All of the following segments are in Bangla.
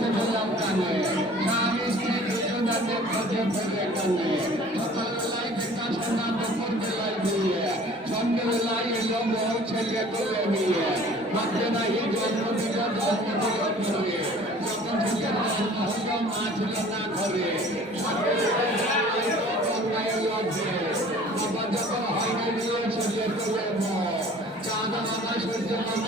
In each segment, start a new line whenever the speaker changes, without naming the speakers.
শুনতে পেলাম কানে স্বামী স্ত্রী দুজনাতে খোঁজে খোঁজে কানে সকালবেলায় দেখা শোনা দুপুর বেলায় বিয়ে সন্ধ্যেবেলায় এলো বউ ছেলে তুলে নিয়ে ভাবতে নাই জন্ম দিল জন্ম দিল ঘরে যখন ছেলের জন্ম হলো মা ছিল ছেলে সূর্য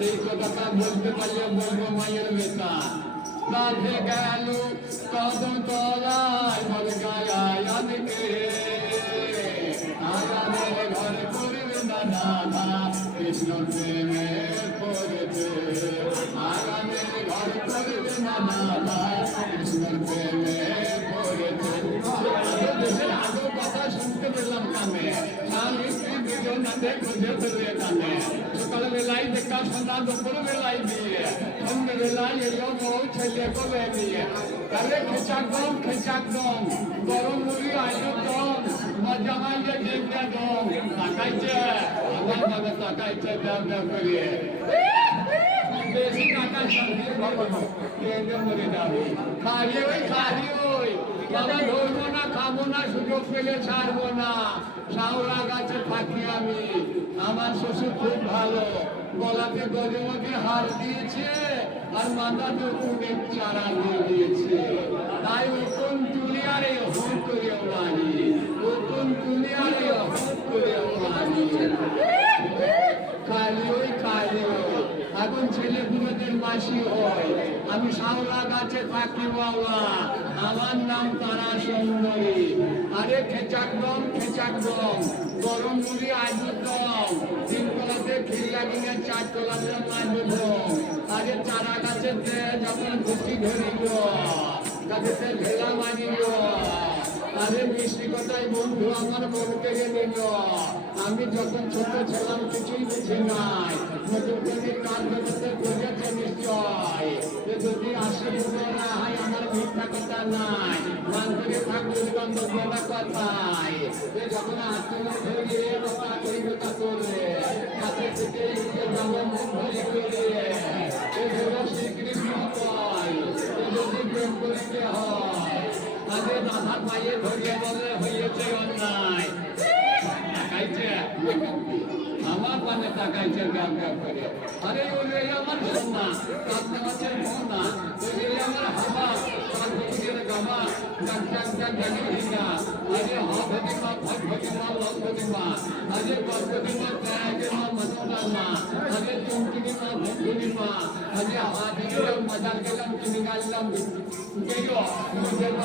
এই কথাটা বলতে পারলে বলব মায়ের বেটা রাধে গেল কদম তলায় বল গায় আনকে আগামের ঘর করবে না রাধা কৃষ্ণ প্রেমে পড়েছে আগামের ঘর করবে না রাধা কৃষ্ণ প্রেমে পড়েছে দেশের কথা শুনতে পেলাম কানে স্বামী স্ত্রী দুজন নাতে খুঁজে ফেলে কানে দিয়ে সন্ধ্যেবেলায় এলো বউ ছেলে কোলে নিয়ে তাহলে খেচাক দম খেচাক দম গরম মুড়ি দম মজা মাইলে ডিমটা দম তাকাইছে আমার মনে তাকাইছে দাম দাম করিয়ে বেশি ট্রেনে মরে ওই খালি ওই বাবা ধরবো না সুযোগ পেলে ছাড়বো না। শাওলা গাছে থাকি আমি। আমার শ্বশুর খুব ভালো। গলাতে গজমতি হার দিয়েছে, আর মাথাতে উকুনের চারা দিয়ে দিয়েছে। তাই উকুন তুলি আরে হুট করে মানি উকুন তুলি আরে হুট করে মানি খালি ওই খালি। এখন ছেলে পুরোদের মাসি হয়। আমি শাওলা গাছে থাকি বাবা আমার নাম তারা সুন্দরী। আরে খেচাক দম খেচাক দম। গরম মুড়ি আজুর দম। তিন তলাতে খিল লাগিয়ে চার তলাতে মাঝু দম। আরে চারা গাছে যখন খুশি ধরিল গাছেতে ভেলা মারিল আরে মিষ্টি কথাই বন্ধু আমার মন কেড়ে নিল আমি যখন ছোট ছিলাম কিছুই বুঝি নাই। নতুন করে কাজ কথা নাই মান করে ঠাকুর গন্ধ কথাই যে যখন আত্মীয় ধরে কথা থেকে হয় আগে দাদা পায়ে ধরিয়ে বলে হয়েছে অন্যায় তাকাইছে আমার পানে তাকাইছে আরে ওরে আমার সোনা কাঁদতে মাছের মোনা ওরে তার গামা ডাক ডাক ডাক ডাকি ভিঙ্গা আরে হভতি মা ভগবতী মা লভবতী মা আরে গর্ভবতী মা ত্যাগে মা মনোরা মা আরে চুমকিনি মা ভঙ্গুনি মা আরে হাতি গেলাম মজার গেলাম তুমি গাইলাম গেল